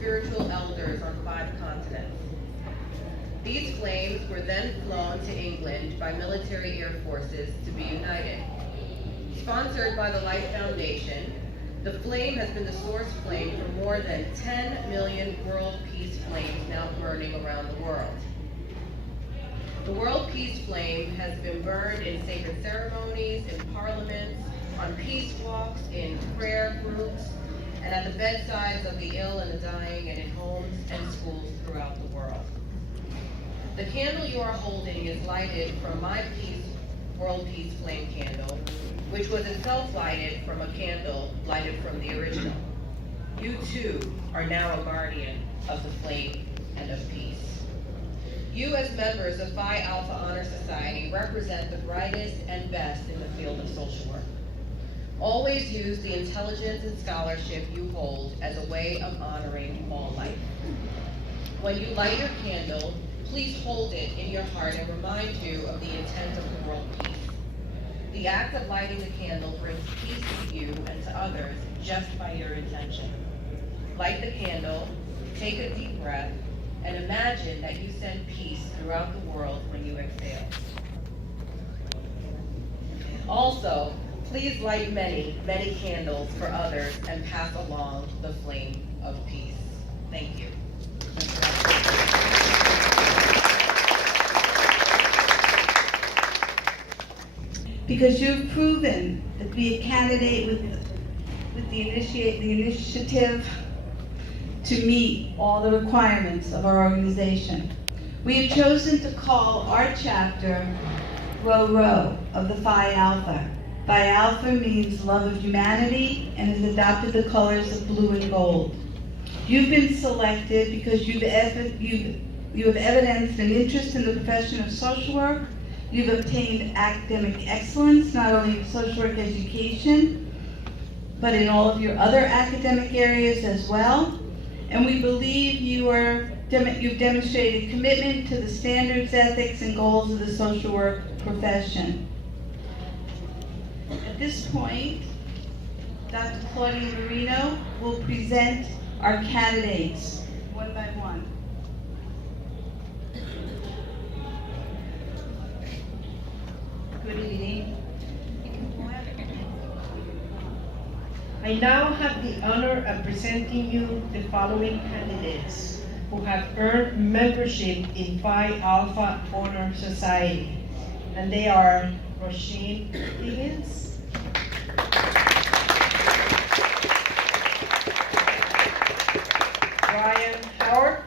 spiritual elders on 5 continents. These flames were then flown to England by military air forces to be united. Sponsored by the Life Foundation, the flame has been the source flame for more than 10 million world peace flames now burning around the world. The world peace flame has been burned in sacred ceremonies, in parliaments, on peace walks, in prayer groups, and at the bedsides of the ill and the dying, and in homes and schools throughout the world. The candle you are holding is lighted from my world peace flame candle, which was itself lighted from a candle lighted from the original. You too are now a guardian of the flame and of peace. You, as members of Phi Alpha Honor Society, represent the brightest and best in the field of social work. Always use the intelligence and scholarship you hold as a way of honoring all life. When you light your candle, please hold it in your heart and remind you of the intent of the world peace. The act of lighting the candle brings peace to you and to others just by your intention. Light the candle, take a deep breath, and imagine that you send peace throughout the world when you exhale. Also, please light many, many candles for others and pass along the flame of peace. Thank you. Because you've proven to be a candidate with the initiative to meet all the requirements of our organization. We have chosen to call our chapter Row Row of the Phi Alpha. Phi Alpha means love of humanity and has adopted the colors of blue and gold. You've been selected because you have evidenced an interest in the profession of social work. You've obtained academic excellence, not only in social work education, but in all of your other academic areas as well. And we believe you've demonstrated commitment to the standards, ethics, and goals of the social work profession. At this point, Dr. Claudia Marino will present our candidates one by one. Good evening. I now have the honor of presenting you the following candidates who have earned membership in Phi Alpha Honor Society. And they are Roisin Higgins, Brian Howard,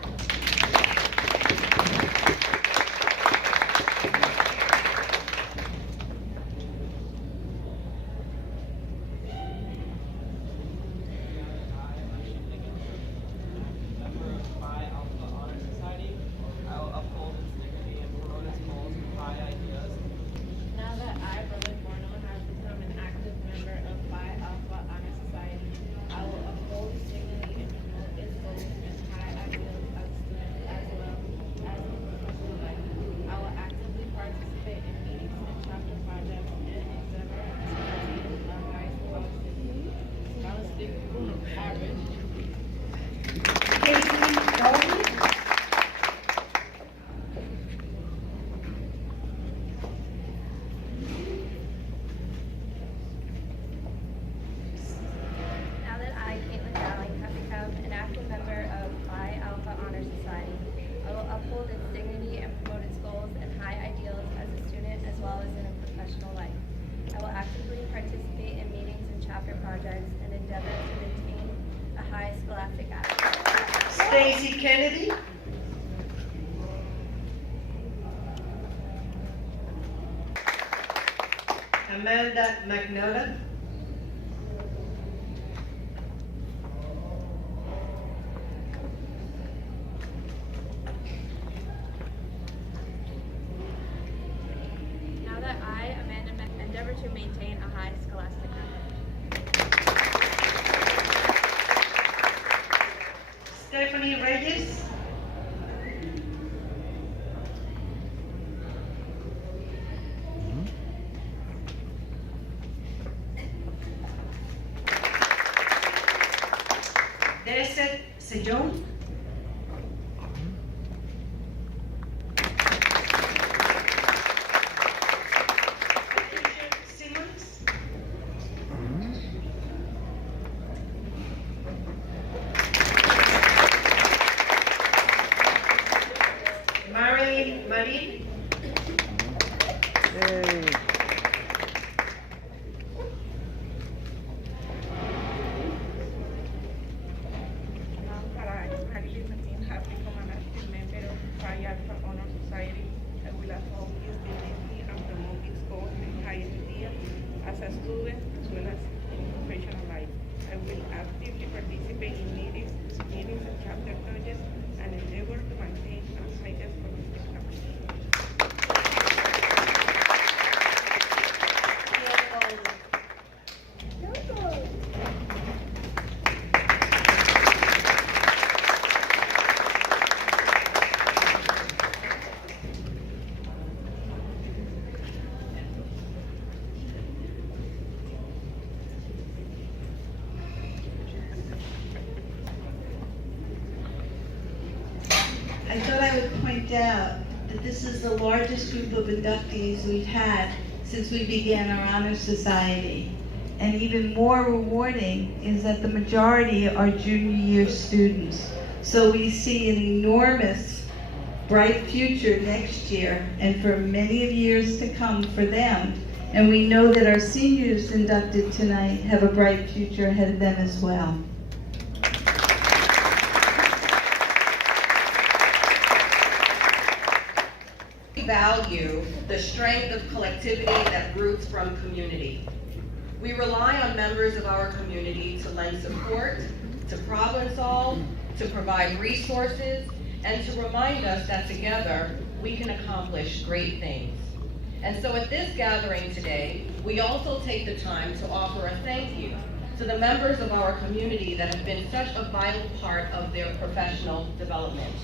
Stacy Kennedy, Amanda McNulty, Now that I, Amanda, endeavor to maintain a high scholastic record. Stephanie Reyes, Desert Sejong. Simmons. Marilyn Marin. Para Marilyn Martin have become an active member of Phi Alpha Honor Society. I will uphold his dignity and promote his goals in high ideas as a student as well as in professional life. I will actively participate in meetings and chapter projects and endeavor to maintain a highest professional appreciation. I thought I would point out that this is the largest group of inductees we've had since we began our honor society. And even more rewarding is that the majority are junior year students. So we see an enormous, bright future next year and for many of years to come for them. And we know that our seniors inducted tonight have a bright future ahead of them as well. We value the strength of collectivity that roots from community. We rely on members of our community to lend support, to problem solve, to provide resources, and to remind us that together we can accomplish great things. And so at this gathering today, we also take the time to offer a thank you to the members of our community that have been such a vital part of their professional development.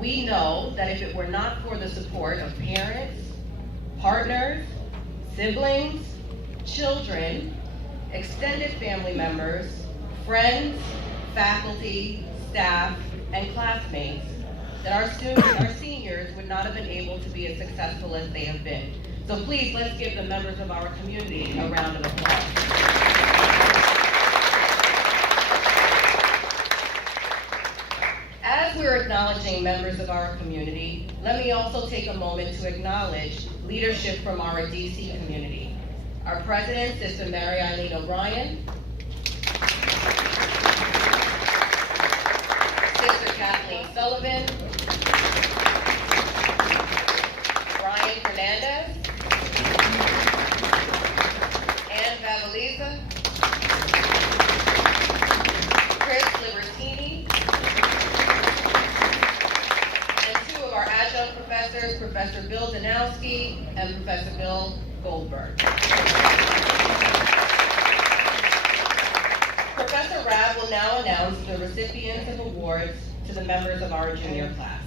We know that if it were not for the support of parents, partners, siblings, children, extended family members, friends, faculty, staff, and classmates, that our seniors would not have been able to be as successful as they have been. So please, let's give the members of our community a round of applause. As we're acknowledging members of our community, let me also take a moment to acknowledge leadership from our DC community. Our president, Sister Mary Eileen O'Brien, Sister Kathleen Sullivan, Brian Fernandez, Ann Vavaliza, Chris Libertini, and two of our adjunct professors, Professor Bill Danowski and Professor Bill Goldberg. Professor Rabb will now announce the recipients of awards to the members of our junior class.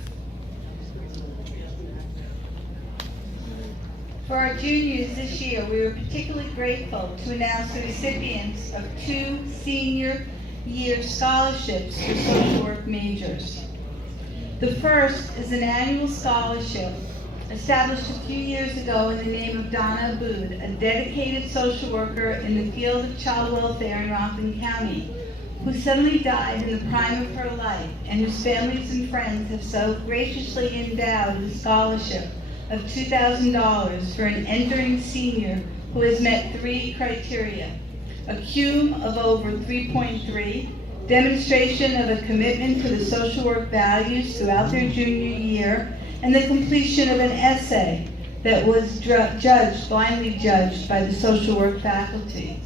For our juniors this year, we were particularly grateful to announce the recipients of 2 senior year scholarships for social work majors. The first is an annual scholarship established a few years ago in the name of Donna Abood, a dedicated social worker in the field of child welfare in Rockland County, who suddenly died in the prime of her life, and whose families and friends have so graciously endowed with a scholarship of $2,000 for an entering senior who has met 3 criteria: a CUME of over 3.3, demonstration of a commitment to the social work values throughout their junior year, and the completion of an essay that was blindly judged by the social work faculty.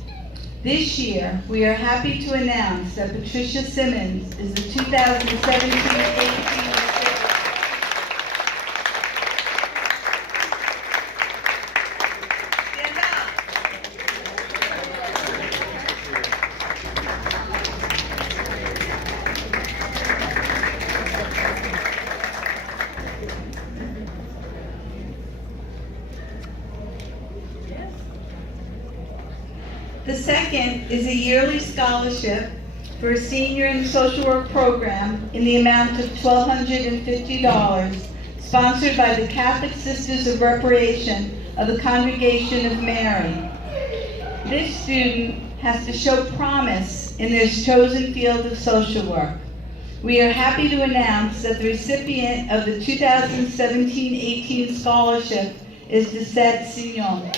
This year, we are happy to announce that Patricia Simmons is the 2017-18 The second is a yearly scholarship for a senior in the social work program in the amount of $1,250, sponsored by the Catholic Sisters of Reparation of the Congregation of Mary. This student has to show promise in their chosen field of social work. We are happy to announce that the recipient of the 2017-18 scholarship is Lisette Signon.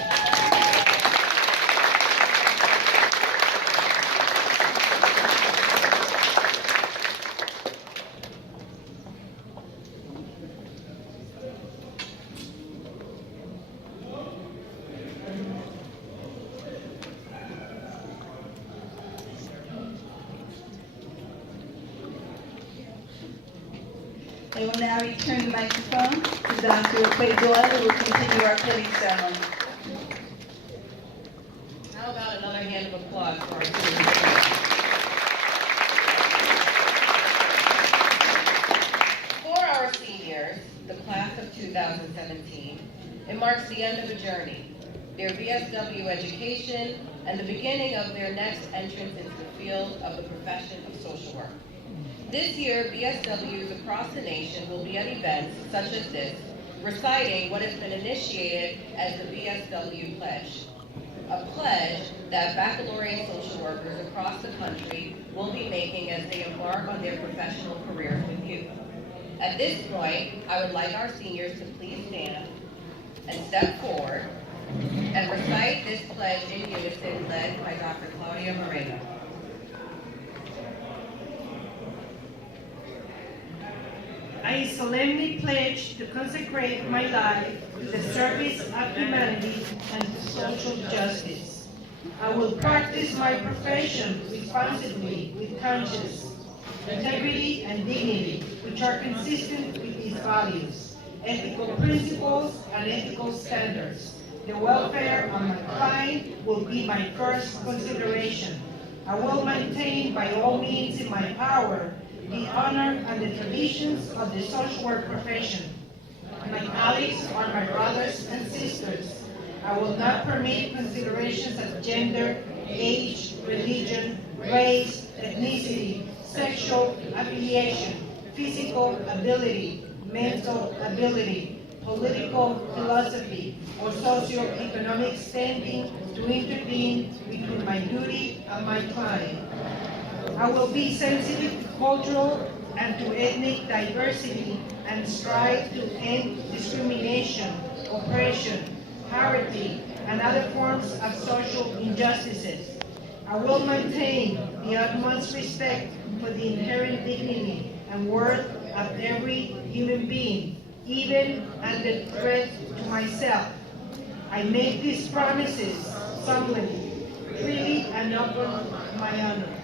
I will now return the microphone to Dr. Quay Doyle, who will continue our clipping ceremony. How about another hand of applause for our students? For our seniors, the class of 2017, it marks the end of a journey, their BSW education, and the beginning of their next entrance into the field of the profession of social work. This year, BSWs across the nation will be at events such as this, reciting what has been initiated as the BSW Pledge, a pledge that baccalaureate social workers across the country will be making as they embark on their professional careers with you. At this point, I would like our seniors to please stand and step forward and recite this pledge in unison, led by Dr. Claudia Moreno. I solemnly pledge to consecrate my life to the service of humanity and to social justice. I will practice my profession responsibly with conscience, integrity, and dignity, which are consistent with these values, ethical principles, and ethical standards. The welfare of my client will be my first consideration. I will maintain by all means in my power the honor and the traditions of the social work profession. My colleagues are my brothers and sisters. I will not permit considerations of gender, age, religion, race, ethnicity, sexual affiliation, physical ability, mental ability, political philosophy, or socioeconomic standing to intervene between my duty and my client. I will be sensitive to cultural and to ethnic diversity and strive to end discrimination, oppression, poverty, and other forms of social injustices. I will maintain the utmost respect for the inherent dignity and worth of every human being, even under threat to myself. I make these promises solemnly, freely, and upon my honor.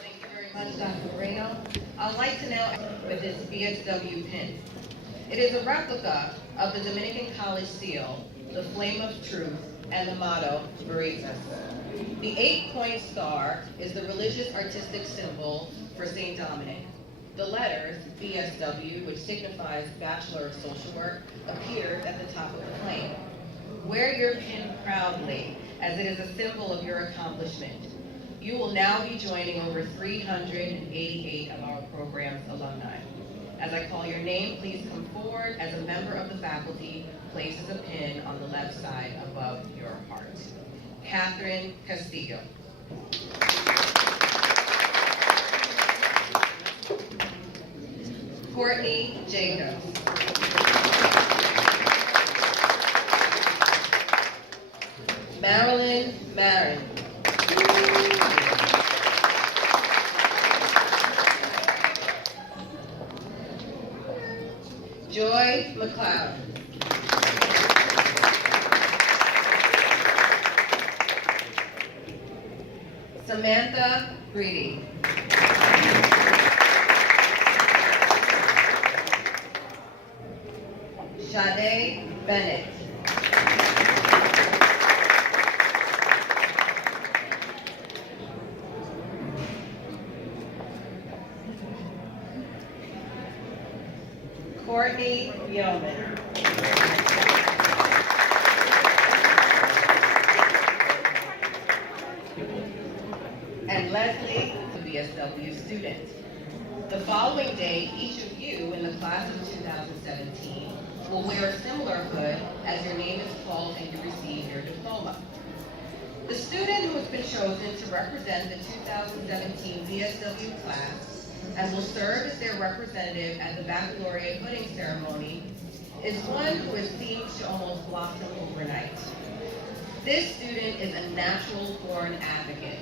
Thank you very much, Dr. Moreno. I'd like to now with this BSW pin. It is a replica of the Dominican College seal, the flame of truth, and the motto, Veritas. The 8-point star is the religious artistic symbol for St. Dominic. The letters, BSW, which signifies Bachelor of Social Work, appears at the top of the flame. Wear your pin proudly, as it is a symbol of your accomplishment. You will now be joining over 388 of our program's alumni. As I call your name, please come forward as a member of the faculty places a pin on the left side above your heart. Catherine Castillo. Courtney Jacobs. Marilyn Marin. Joy McLeod. Samantha Greedy. Sade Bennett. Courtney Yeoman. and Leslie, a VSW student. The following day, each of you in the class of 2017 will wear a similar hood as your name is called and you receive your diploma. The student who has been chosen to represent the 2017 VSW class and will serve as their representative at the baccalaureate hooding ceremony is one who has seemed to almost blossom overnight. This student is a natural-born advocate.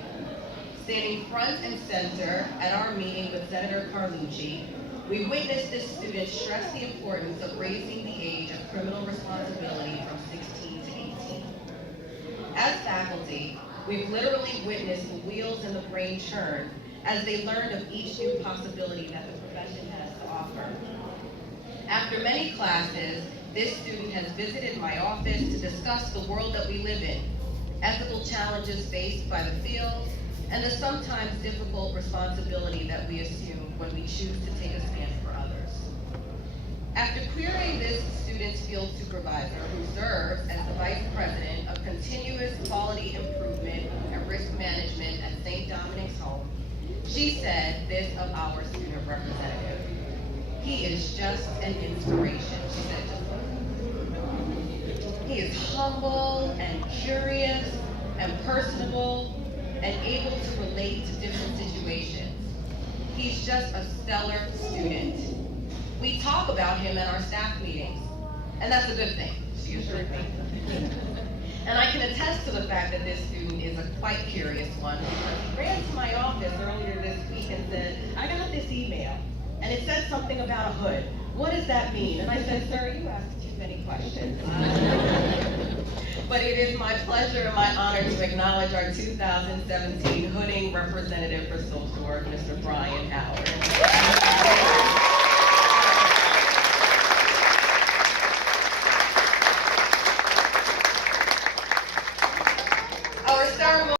Standing front and center at our meeting with Senator Carlucci, we witnessed this student stress the importance of raising the age of criminal responsibility from 16 to 18. As faculty, we've literally witnessed the wheels in the brain churn as they learned of each new possibility that the profession has to offer. After many classes, this student has visited my office to discuss the world that we live in, ethical challenges faced by the field, and the sometimes difficult responsibility that we assume when we choose to take a stand for others. After querying this student's field supervisor, who serves as the Vice President of Continuous Quality Improvement and Risk Management at St. Dominic's Home, she said this of our student representative: "He is just an inspiration," she said to us. "He is humble and curious and personable and able to relate to different situations. He's just a stellar student. We talk about him at our staff meetings, and that's a good thing," she assured me. And I can attest to the fact that this student is a quite curious one, because he ran to my office earlier this week and said, "I got this email, and it said something about a hood. What does that mean?" And I said, "Sir, you asked too many questions." But it is my pleasure and my honor to acknowledge our 2017 hooding representative for social work, Mr. Brian Howard.